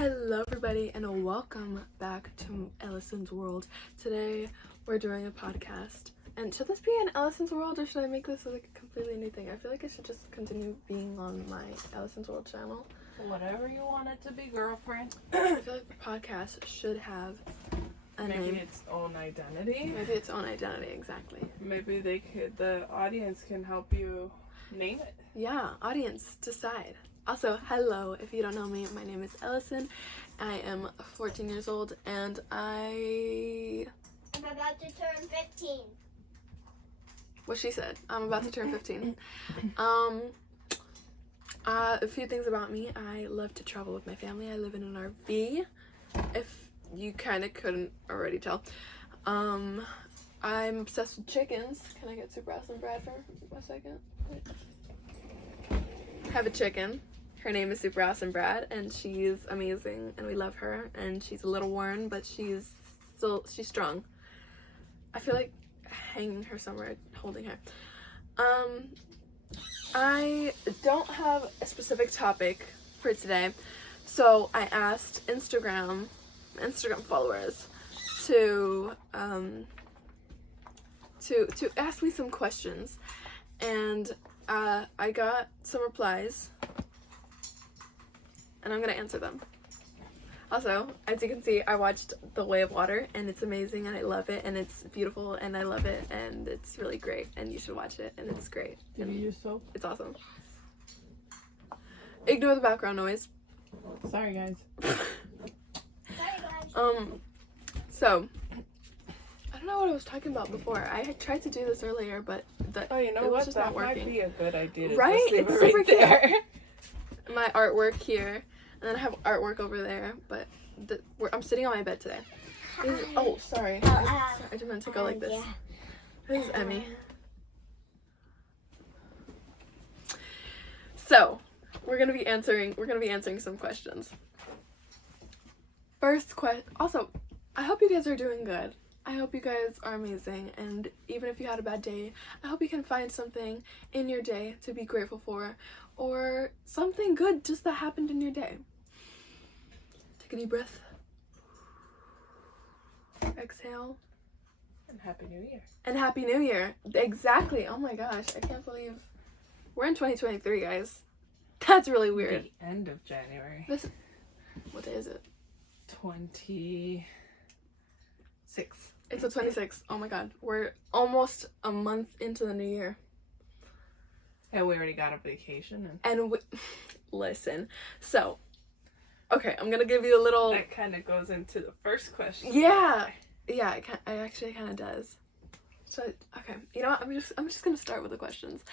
Hello everybody and welcome back to Ellison's World. Today we're doing a podcast. And should this be in Ellison's World or should I make this like a completely new thing? I feel like it should just continue being on my Ellison's World channel. Whatever you want it to be, girlfriend. I feel like the podcast should have a name. Maybe its own identity. Maybe its own identity, exactly. Maybe the audience can help you name it. Yeah, audience, decide. Also, hello, if you don't know me, my name is Ellison. I am 14 years old and I'm about to turn 15. What she said. I'm about to turn 15. A few things about me. I love to travel with my family. I live in an RV, if you kind of couldn't already tell. I'm obsessed with chickens. Can I get Super Awesome Brad for a second? I have a chicken. Her name is Super Awesome Brad, and she's amazing, and we love her, and she's a little worn, but she's strong. I feel like hanging her somewhere, holding her. I don't have a specific topic for today, so I asked Instagram followers to ask me some questions, and I got some replies, and I'm gonna answer them. Also, as you can see, I watched The Way of Water, and it's amazing, and I love it, and it's beautiful, and I love it, and it's really great, and you should watch it, and it's great. Did you use soap? It's awesome. Ignore the background noise. Sorry, guys. Sorry, guys. So, I don't know what I was talking about before. I had tried to do this earlier, but You know it was what? just That not working. might be a good idea. To Right? Just leave It's it super right cute. there. My artwork here, and then I have artwork over there, but I'm sitting on my bed today. Oh, sorry. I didn't meant to go like this. Yeah. This is Emmy. So, we're gonna be answering some questions. First question. Also, I hope you guys are doing good. I hope you guys are amazing, and even if you had a bad day, I hope you can find something in your day to be grateful for, or something good just that happened in your day. Take a deep breath. Exhale. And Happy New Year. And Happy New Year. Exactly. Oh my gosh, I can't believe we're in 2023, guys. That's really weird. The end of January. What day is it? 26. It's the 26th. Oh my god. We're almost a month into the new year. And we already got a vacation. And listen. So, okay, I'm gonna give you a little... That kind of goes into the first question. Yeah, it actually kind of does. So, okay, you know what? I'm just gonna start with the questions.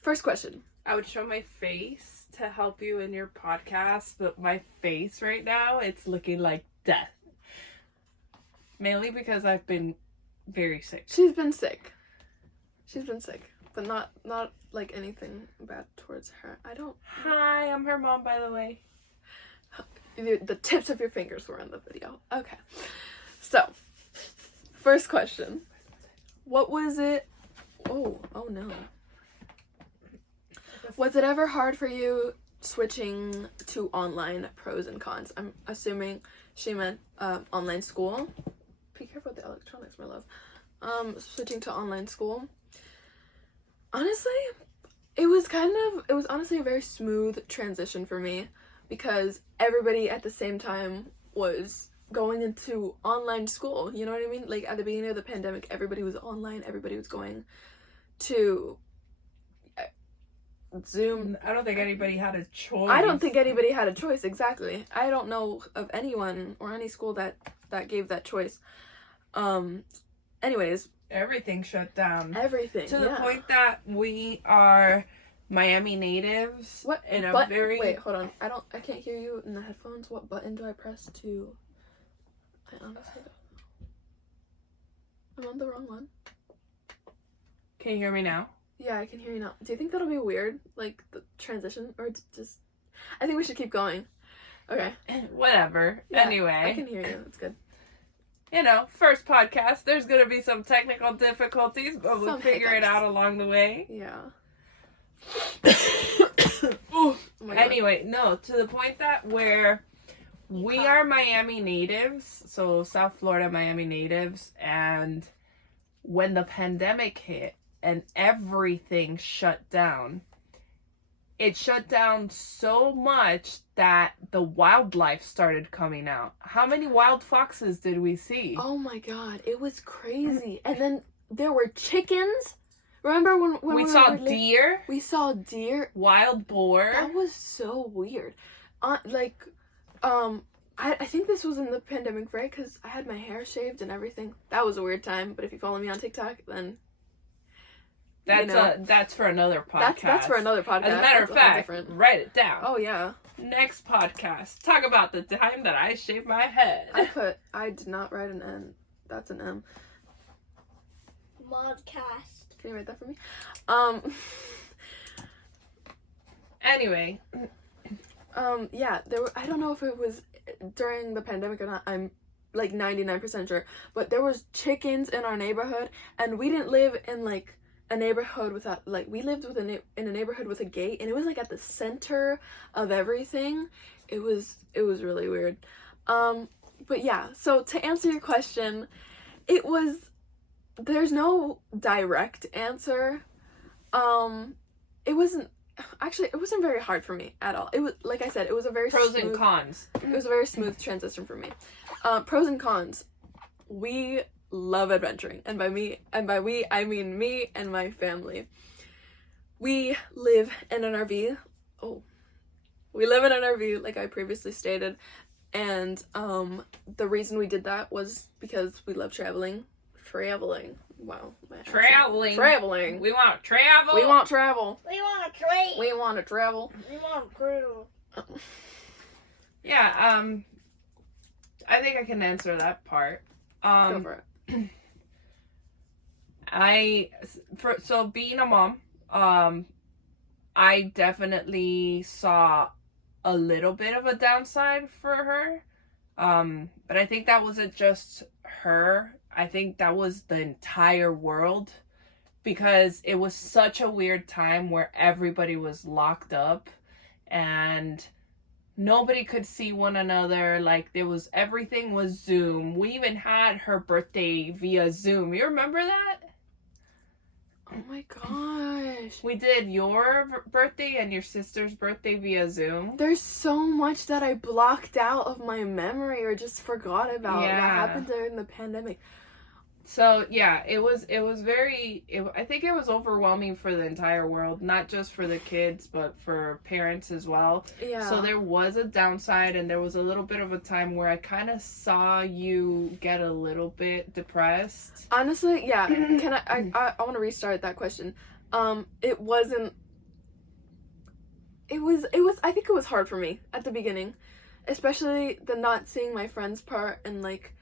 First question. I would show my face to help you in your podcast, but my face right now, it's looking like death. Mainly because I've been very sick. She's been sick, but not like anything bad towards her. I don't... Hi, I'm her mom, by the way. The tips of your fingers were in the video. Okay. So, first question. What was it... Oh no. Was it ever hard for you switching to online, pros and cons? I'm assuming she meant online school. Be careful with the electronics, my love. Switching to online school. Honestly, it was honestly a very smooth transition for me because everybody at the same time was going into online school. You know what I mean? Like at the beginning of the pandemic, everybody was online. Everybody was going to Zoom. I don't think anybody had a choice. I don't think anybody had a choice, exactly. I don't know of anyone or any school that gave that choice. Anyways. Everything shut down. Everything, to the point that we are Miami natives. What? In a Wait, hold on. I can't hear you in the headphones. What button do I press to... I honestly don't know. I'm on the wrong one. Can you hear me now? Yeah, I can hear you now. Do you think that'll be weird? Like, the transition? Or just... I think we should keep going. Okay. Whatever. Yeah, Anyway. I can hear you. That's good. You know, first podcast, there's going to be some technical difficulties, but we'll figure it out along the way. Yeah. Oh my God. Anyway, no, to the point that where we are Miami natives, so South Florida, Miami natives, and when the pandemic hit and everything shut down, it shut down so much that the wildlife started coming out. How many wild foxes did we see? Oh my God, it was crazy. And then there were chickens. Remember when we we saw were deer, We saw deer. wild boar. That was so weird. I think this was in the pandemic, right? Because I had my hair shaved and everything. That was a weird time. But if you follow me on TikTok, then That's for another podcast. that's for another podcast. As a matter That's of a whole fact, different. write it down. Oh yeah, Next podcast, talk about the time that I shaved my head. I did not write an N. That's an M. Modcast. Can you write that for me? Anyway, Yeah, I don't know if it was during the pandemic or not. I'm like 99% sure, but there was chickens in our neighborhood, and we didn't live in like a neighborhood without, like, we lived in a neighborhood with a gate, and it was like at the center of everything. It was really weird. But yeah, so to answer your question, there's no direct answer. It wasn't very hard for me at all. It was, like I said, it was a very pros and cons. It was a very smooth transition for me. Pros and cons. We love adventuring, and by we I mean me and my family. We live in an RV. We live in an RV, like I previously stated, and the reason we did that was because we love traveling. Wow. Traveling. We want travel. We want travel. We want to trade. We want to travel. We want to crew. Yeah, I think I can answer that part. Go for it. So being a mom, I definitely saw a little bit of a downside for her. But I think that wasn't just her. I think that was the entire world, because it was such a weird time where everybody was locked up and nobody could see one another. Like, everything was Zoom. We even had her birthday via Zoom. You remember that? Oh my gosh. We did your birthday and your sister's birthday via Zoom. There's so much that I blocked out of my memory or just forgot about that happened during the pandemic. So yeah, I think it was overwhelming for the entire world, not just for the kids, but for parents as well. Yeah. So there was a downside, and there was a little bit of a time where I kind of saw you get a little bit depressed. Honestly, yeah. I want to restart that question. I think it was hard for me at the beginning, especially the not seeing my friends part, and like,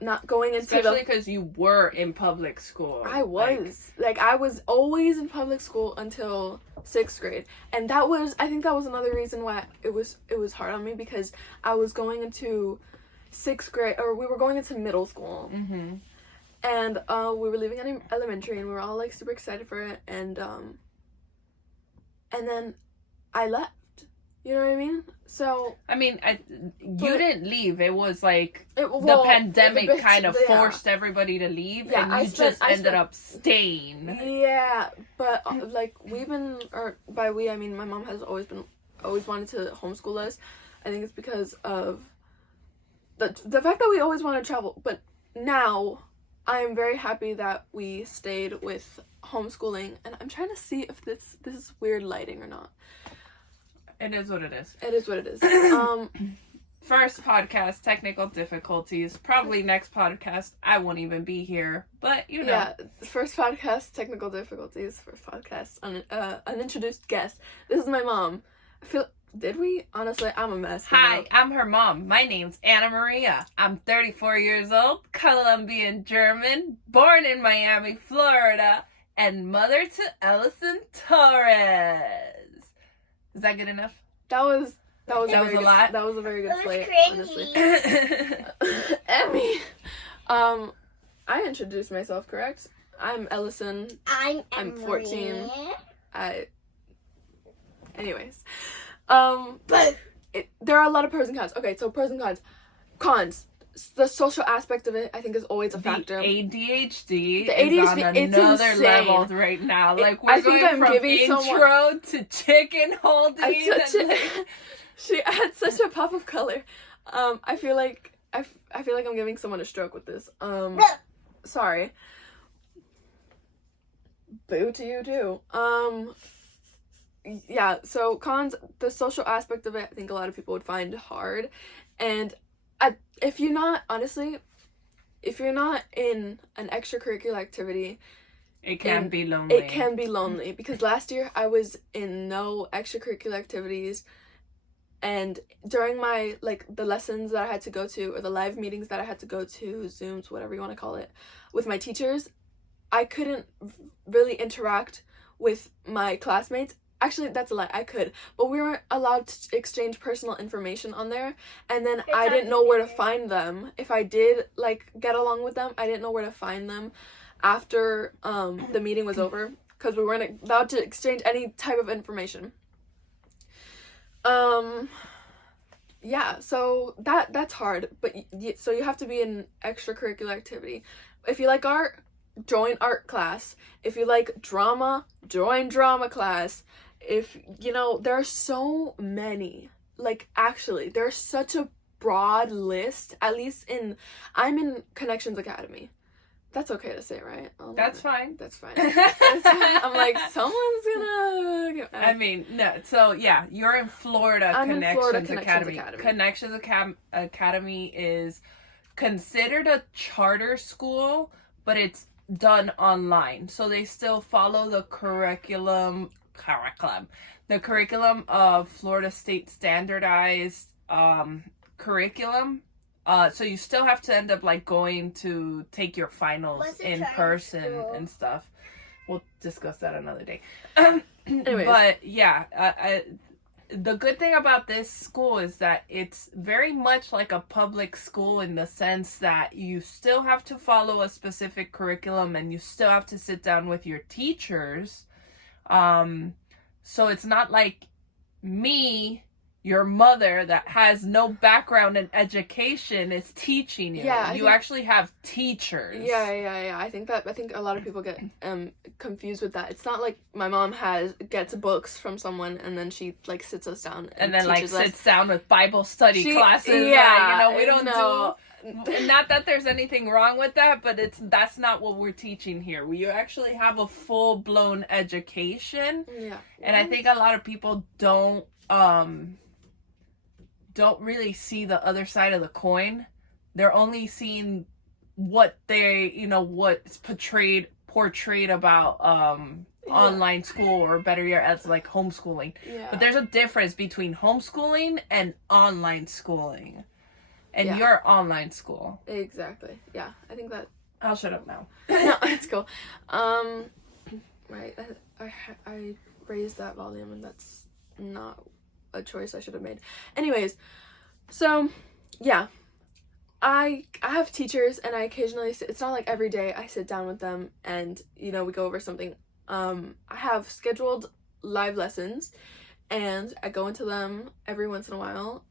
not going into especially because you were in public school. I was always in public school until 6th grade, and I think that was another reason why it was hard on me, because I was going into 6th grade, or we were going into middle school, and we were leaving elementary, and we were all like super excited for it, and then I left. You know what I mean? So I mean, you didn't leave. It was like the pandemic kind of forced everybody to leave, and you ended up staying. Yeah, but like by we I mean my mom has always wanted to homeschool us. I think it's because of the fact that we always want to travel. But now I'm very happy that we stayed with homeschooling, and I'm trying to see if this is weird lighting or not. It is what it is. It is what it is. First podcast, technical difficulties. Probably next podcast, I won't even be here. But, Yeah, first podcast, technical difficulties. First podcast, unintroduced guest. This is my mom. Did we? Honestly, I'm a mess. Hi, I'm her mom. My name's Anna Maria. I'm 34 years old, Colombian German, born in Miami, Florida, and mother to Ellison Torres. Is that good enough? That was a lot. That was a very good slate, honestly. Emmy. Emmy. I introduced myself, correct? I'm Ellison. I'm I'm 14. Anyways, there are a lot of pros and cons. Okay, so pros and cons. Cons. The social aspect of it, I think, is always a factor. The ADHD, The ADHD, is on it's another insane. level right now. Like, we're I think going I'm from giving intro someone- to chicken holding. She adds such a pop of color. I feel like I'm giving someone a stroke with this. Sorry. Boo to you too. Yeah, so cons, the social aspect of it, I think a lot of people would find hard. And if you're not in an extracurricular activity, it can be lonely. It can be lonely, because last year I was in no extracurricular activities, and during my, like, the lessons that I had to go to, or the live meetings that I had to go to, Zooms, whatever you want to call it, with my teachers, I couldn't really interact with my classmates. Actually, that's a lie, I could, but we weren't allowed to exchange personal information on there, and then I didn't know where to find them. If I did, like, get along with them, I didn't know where to find them after the meeting was over, because we weren't allowed to exchange any type of information. Yeah, so that's hard, but so you have to be in extracurricular activity. If you like art, join art class. If you like drama, join drama class. If, there are so many, like, actually, there's such a broad list, at least I'm in Connections Academy. That's okay to say, right? That's fine. That's fine. That's fine. I'm like, someone's gonna get mad. I mean, no. So yeah, you're in Florida. I'm in Florida Academy. Connections Academy is considered a charter school, but it's done online. So they still follow the curriculum of Florida State standardized curriculum. So you still have to end up, like, going to take your finals in person and stuff. We'll discuss that another day. Anyways. But yeah, the good thing about this school is that it's very much like a public school, in the sense that you still have to follow a specific curriculum, and you still have to sit down with your teachers. So it's not like me, your mother, that has no background in education, is teaching you. Yeah, you actually have teachers. Yeah. I think a lot of people get confused with that. It's not like my mom gets books from someone and then she, like, sits us down and then, like, sits down with Bible study classes. Yeah, we don't do. Not that there's anything wrong with that, but that's not what we're teaching here. We actually have a full-blown education. Yeah. And I think a lot of people don't really see the other side of the coin. They're only seeing what what's portrayed about online school, or better yet, as, like, homeschooling. Yeah. But there's a difference between homeschooling and online schooling. And Yeah. your online school. Exactly. Yeah. I think that. I'll shut up now. No, it's cool. Right. I raised that volume, and that's not a choice I should have made. Anyways, so yeah, I have teachers, and I occasionally it's not like every day I sit down with them and we go over something. I have scheduled live lessons, and I go into them every once in a while.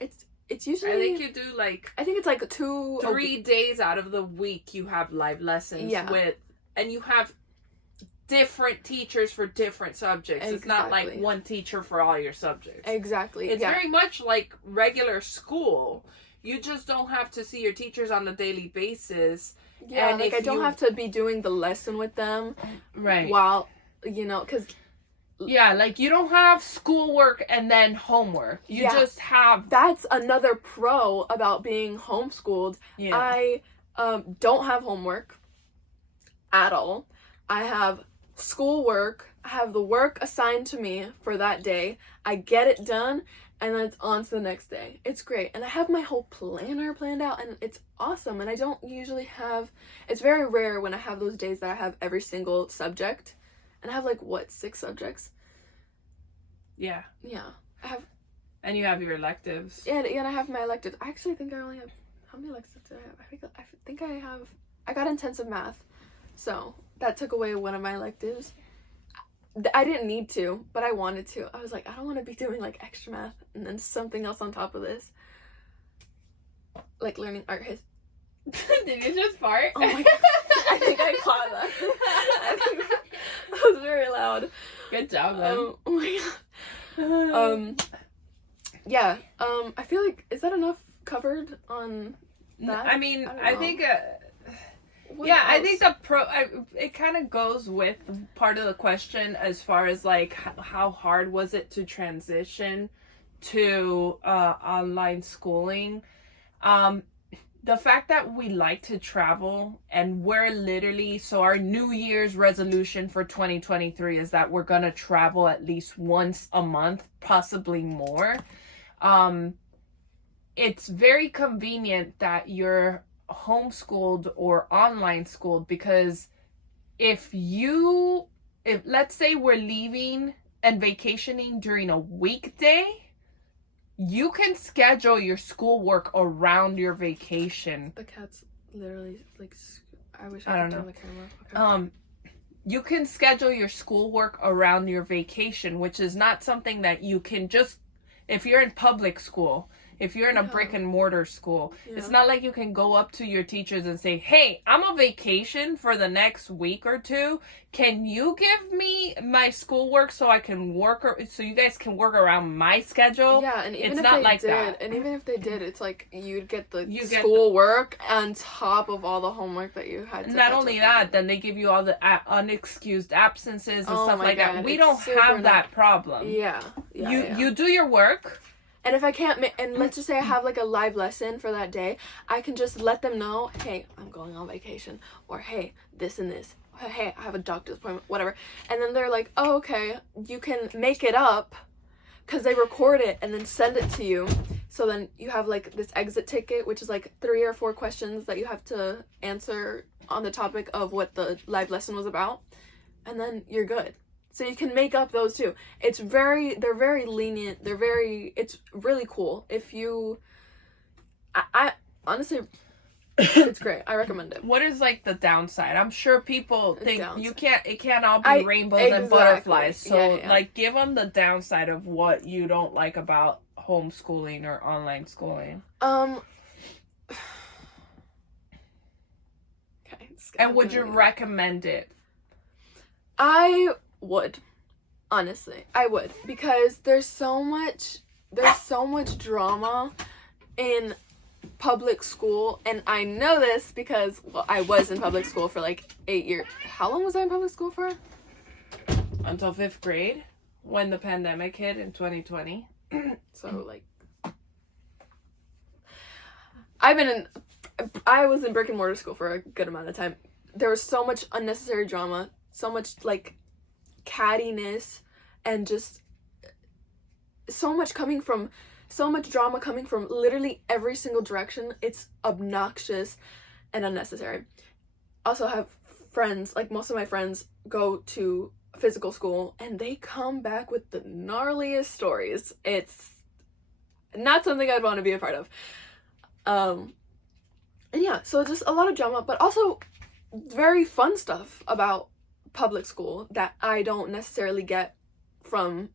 It's usually, I think you do, like, I think it's like 3 days out of the week you have live lessons. Yeah. And you have different teachers for different subjects. It's not like Exactly. one teacher for all your subjects. Exactly. It's yeah. very much like regular school. You just don't have to see your teachers on a daily basis. Yeah, and like, if I don't you- have to be doing the lesson with them Right. while, because Yeah, like, you don't have schoolwork and then homework. You Yeah. just have... that's another pro about being homeschooled. Yeah. I don't have homework at all. I have schoolwork. I have the work assigned to me for that day. I get it done, and then it's on to the next day. It's great. And I have my whole planner planned out, and it's awesome. And I don't usually have... It's very rare when I have those days that I have every single subject. And I have, like, 6 subjects? Yeah. Yeah. I have... And you have your electives. And I have my electives. I actually think I only have... How many electives do I have? I think I have... I got intensive math. So, that took away one of my electives. I didn't need to, but I wanted to. I was like, I don't want to be doing like extra math and then something else on top of this, like learning art history. Did you just fart? Oh my god! I think I caught that. I think that was very loud. Good job, man. Oh my god. Yeah. I feel like, is that enough covered on that? I mean, I don't I know. think. What Yeah, I else? think it kind of goes with part of the question as far as like how hard was it to transition to online schooling. The fact that we like to travel and we're literally, so our New Year's resolution for 2023 is that we're gonna travel at least once a month, possibly more. It's very convenient that you're homeschooled or online schooled, because if let's say we're leaving and vacationing during a weekday, you can schedule your schoolwork around your vacation. The cat's literally like. I wish I I don't could know. turn the camera. Okay. You can schedule your schoolwork around your vacation, which is not something that you can just, if you're in public school, if you're in a Yeah. brick and mortar school, Yeah. it's not like you can go up to your teachers and say, hey, I'm on vacation for the next week or two. Can you give me my schoolwork so I can so you guys can work around my schedule? Yeah, and even it's if not they like did, that. and even if they did, it's like you'd get the You get school work on top of all the homework that you had to Not catch only up on. that, then they give you all the unexcused absences and Oh stuff my like that. God, We it's don't super have not- that problem. Yeah. You do your work. And if I can't, and let's just say I have like a live lesson for that day, I can just let them know, hey, I'm going on vacation, or hey, this and this, hey, I have a doctor's appointment, whatever. And then they're like, oh, okay, you can make it up, because they record it and then send it to you. So then you have like this exit ticket, which is like 3 or 4 questions that you have to answer on the topic of what the live lesson was about, and then you're good. So you can make up those too. They're very lenient. It's really cool. If you, I honestly, it's great. I recommend it. What is like the downside? I'm sure people The think downside. it can't all be rainbows and exactly. butterflies. So Yeah. like give them the downside of what you don't like about homeschooling or online schooling. Okay. And would you recommend it? I would. Honestly, I would, because there's so much drama in public school, and I know this because, well, I was in public school for like 8 years. How long was I in public school for? Until 5th grade, when the pandemic hit in 2020. So like, I was in brick and mortar school for a good amount of time. There was so much unnecessary drama, so much like cattiness, and just so much drama coming from literally every single direction. It's obnoxious and unnecessary. Also have friends, like most of my friends go to physical school and they come back with the gnarliest stories. It's not something I'd want to be a part of. And yeah, so just a lot of drama, but also very fun stuff about public school that I don't necessarily get from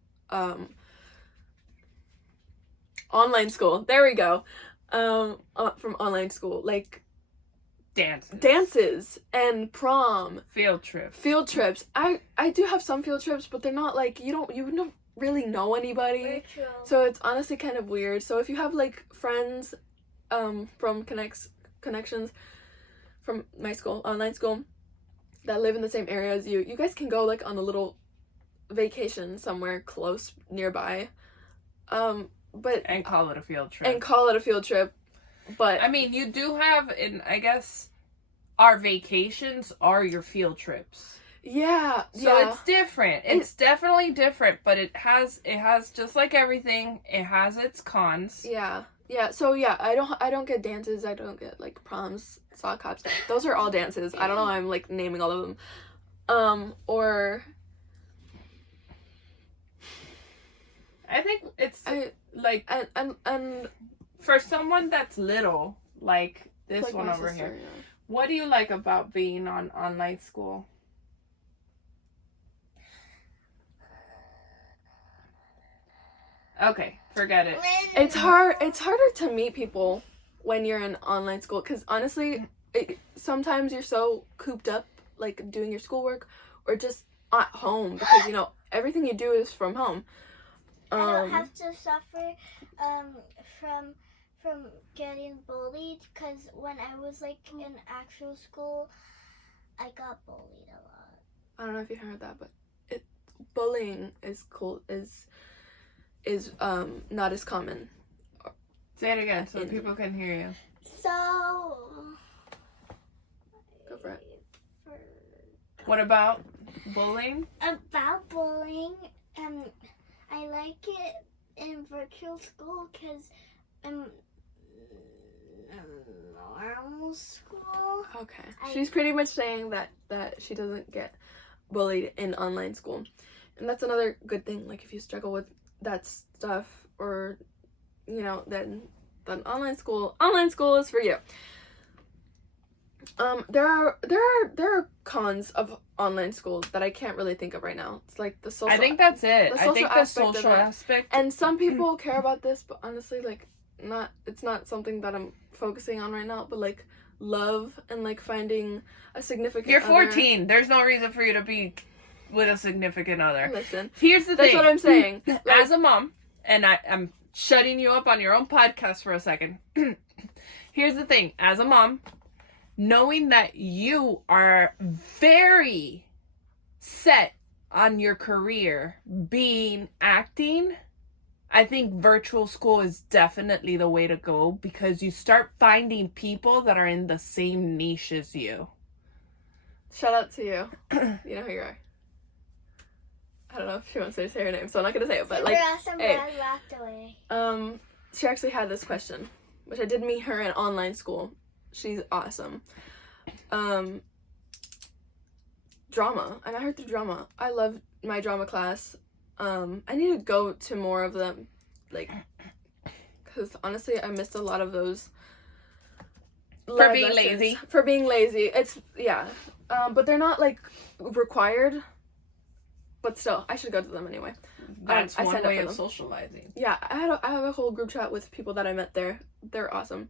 online school. There we go. From online school, like dances and prom, field trips. I do have some field trips, but they're not like, you don't really know anybody, so it's honestly kind of weird. So if you have like friends from connections from my school, online school, that live in the same area as you guys can go like on a little vacation somewhere close nearby, and call it a field trip. But I mean, you do have, and I guess our vacations are your field trips. yeah, So it's different. It's definitely different, but it has just like everything, it has its cons. yeah. So yeah, I don't get dances. I don't get like proms, sock hops. Those are all dances. I don't know why I'm like naming all of them. Or I think it's like and for someone that's little, like this like one my over sister, here. yeah. What do you like about being on online school? Okay, forget it. It's hard. It's harder to meet people when you're in online school because honestly, sometimes you're so cooped up, like doing your schoolwork or just at home because everything you do is from home. I don't have to suffer from getting bullied because when I was like in actual school, I got bullied a lot. I don't know if you heard that, but bullying is cool. Is not as common. Say it again so people can hear you. So. Go for it. What about bullying? About bullying, I like it in virtual school because normal school. Okay. She's pretty much saying that she doesn't get bullied in online school. And that's another good thing. Like if you struggle with that stuff or then online school is for you. There are cons of online school that I can't really think of right now. It's like the social. I think that's it. the I think the social social aspect. And some people care about this, but honestly, like, it's not something that I'm focusing on right now. But like, love and like finding a significant. You're other. 14. There's no reason for you to be with a significant other. Listen, Here's the that's thing. what I'm saying. As a mom, and I'm shutting you up on your own podcast for a second. Here's the thing. As a mom, knowing that you are very set on your career being acting, I think virtual school is definitely the way to go because you start finding people that are in the same niche as you. Shout out to you. You know who you are. I don't know if she wants me to say her name, so I'm not gonna say it. But like, hey, walked away. She actually had this question, which I did meet her in online school. She's awesome. Drama. I met her through drama. I love my drama class. I need to go to more of them, like, because honestly, I missed a lot of those. For being lazy. For being lazy. It's, yeah. But they're not, like, required. But still, I should go to them anyway. That's I one signed up way for of them. socializing. Yeah, I have a whole group chat with people that I met there. They're awesome.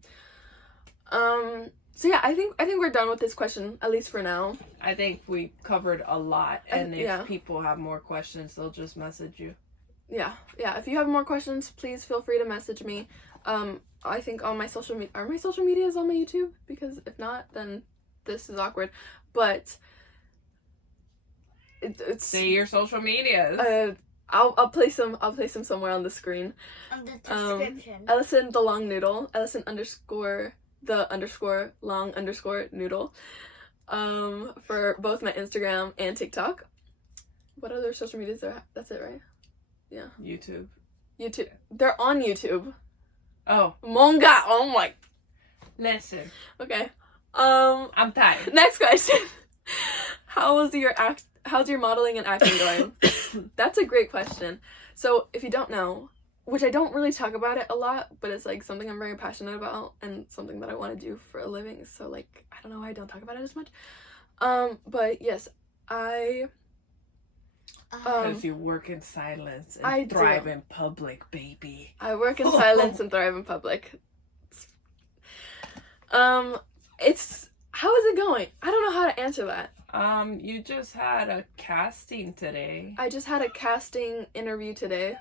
So yeah, I think we're done with this question, at least for now. I think we covered a lot, and if people have more questions, they'll just message you. Yeah. If you have more questions, please feel free to message me. I think on my social media, are my social medias on my YouTube? Because if not, then this is awkward. But it's say your social medias. I'll place them somewhere on the screen. On the description. Ellison the Long Noodle. Ellison _ long _ noodle. For both my Instagram and TikTok. What other social medias are? That's it, right? Yeah. YouTube. They're on YouTube. Oh. Monga. Oh my. Listen. Okay. I'm tired. Next question. How's your modeling and acting going? That's a great question. So if you don't know, which I don't really talk about it a lot, but it's like something I'm very passionate about and something that I want to do for a living. So like, I don't know why I don't talk about it as much. But yes, because you work in silence and I thrive do. in public, baby. I work in silence and thrive in public. How is it going? I don't know how to answer that. You just had a casting today. I just had a casting interview today.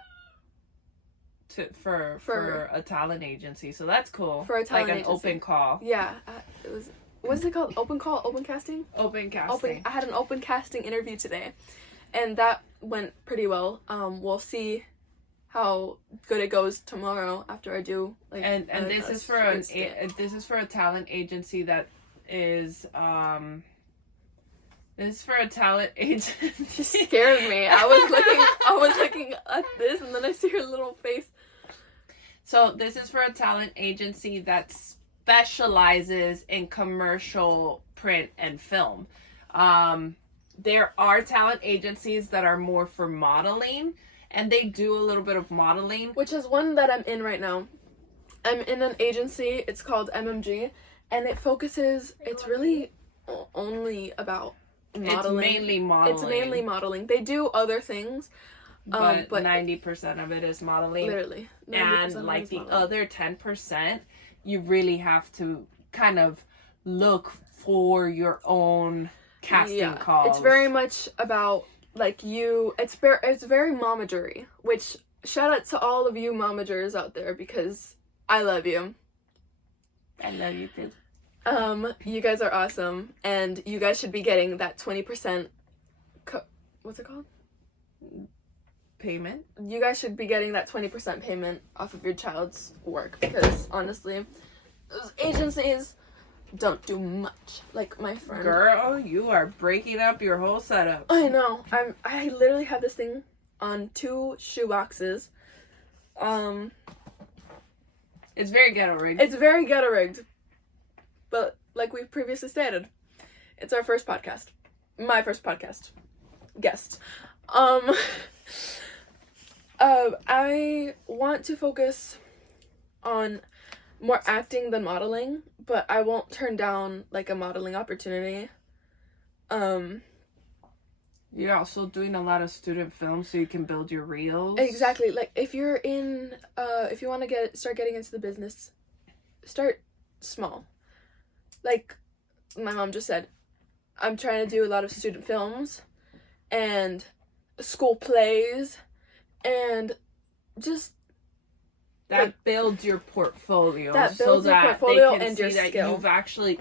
For a talent agency, so that's cool. For a talent like an agency. Open call. Yeah, it was. What is it called? Open call? Open casting? Open casting. I had an open casting interview today, and that went pretty well. We'll see how good it goes tomorrow after I do like. And this is for a talent agency that is This is for a talent agency. She scared me. I was looking at this, and then I see her little face. So this is for a talent agency that specializes in commercial print and film. There are talent agencies that are more for modeling, and they do a little bit of modeling. Which is one that I'm in right now. I'm in an agency. It's called MMG, and it focuses. It's really only about modeling. It's mainly modeling. They do other things, but but 90% of it is modeling. literally, 90% And of it like is the modeling. other 10%, you really have to kind of look for your own casting calls. It's very much about like you. It's very momagery. Which shout out to all of you momagers out there because I love you. I love you too. You guys are awesome, and you guys should be getting that 20%. What's it called? Payment. You guys should be getting that 20% payment off of your child's work because honestly, those agencies don't do much. Like my friend. Girl, you are breaking up your whole setup. I know. I literally have this thing on 2 shoe boxes. It's very ghetto rigged. It's very ghetto rigged. But like we previously stated, it's our first podcast. My first podcast. Guest. I want to focus on more acting than modeling, but I won't turn down like a modeling opportunity. You're also doing a lot of student films so you can build your reels. Exactly. Like if you're in if you want to start getting into the business, start small. Like my mom just said, I'm trying to do a lot of student films and school plays and just that like, builds your portfolio. That so builds your that portfolio they can and see your that skill. you've actually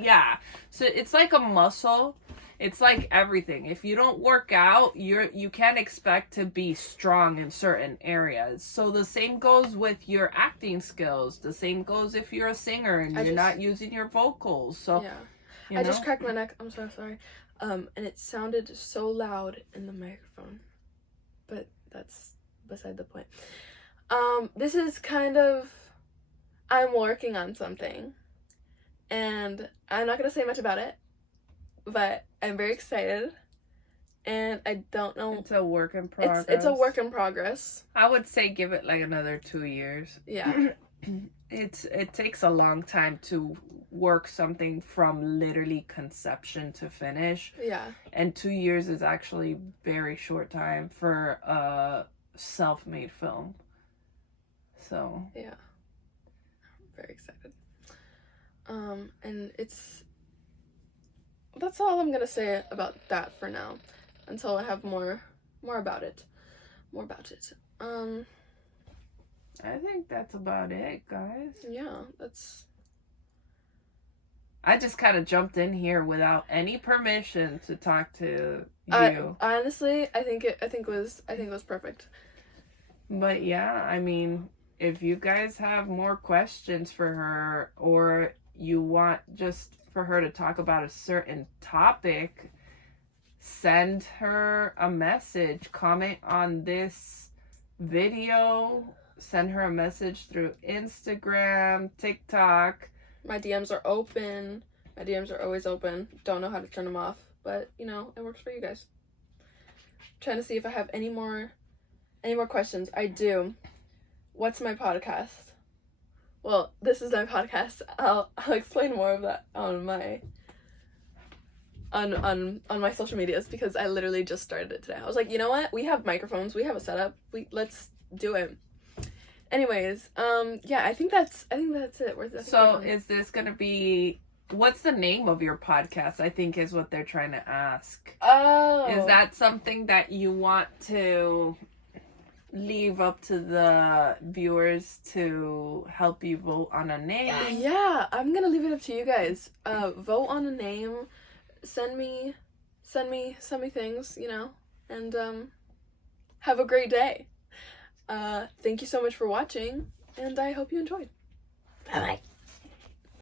So it's like a muscle. It's like everything. If you don't work out, you can't expect to be strong in certain areas. So the same goes with your acting skills. The same goes if you're a singer and you're not using your vocals. So yeah. I just cracked my neck. I'm so sorry. And it sounded so loud in the microphone. But that's beside the point. This is kind of I'm working on something. And I'm not going to say much about it. But I'm very excited, and I don't know. It's a work in progress. It's a work in progress. I would say give it like another 2 years. Yeah. It takes a long time to work something from literally conception to finish. Yeah. And 2 years is actually very short time for a self-made film. So. Yeah. I'm very excited. And that's all I'm gonna say about that for now, until I have more about it. I think that's about it, guys. Yeah, that's. I just kind of jumped in here without any permission to talk to you. Honestly, I think it was perfect. But yeah, I mean, if you guys have more questions for her, or you want just for her to talk about a certain topic, send her a message, comment on this video, send her a message through Instagram, TikTok. My DMs are open. My DMs are always open. Don't know how to turn them off, but you know, it works for you guys. Trying to see if I have any more questions. I do. What's my podcast? Well, this is my podcast. I'll explain more of that on my social medias because I literally just started it today. I was like, you know what? We have microphones. We have a setup. Let's do it. Anyways, yeah, I think that's it. So is this gonna be? What's the name of your podcast? I think is what they're trying to ask. Oh, Is that something that you want to leave up to the viewers to help you vote on a name? Yeah, I'm gonna leave it up to you guys. Vote on a name. Send me things, you know, and have a great day. Thank you so much for watching, and I hope you enjoyed. Bye-bye.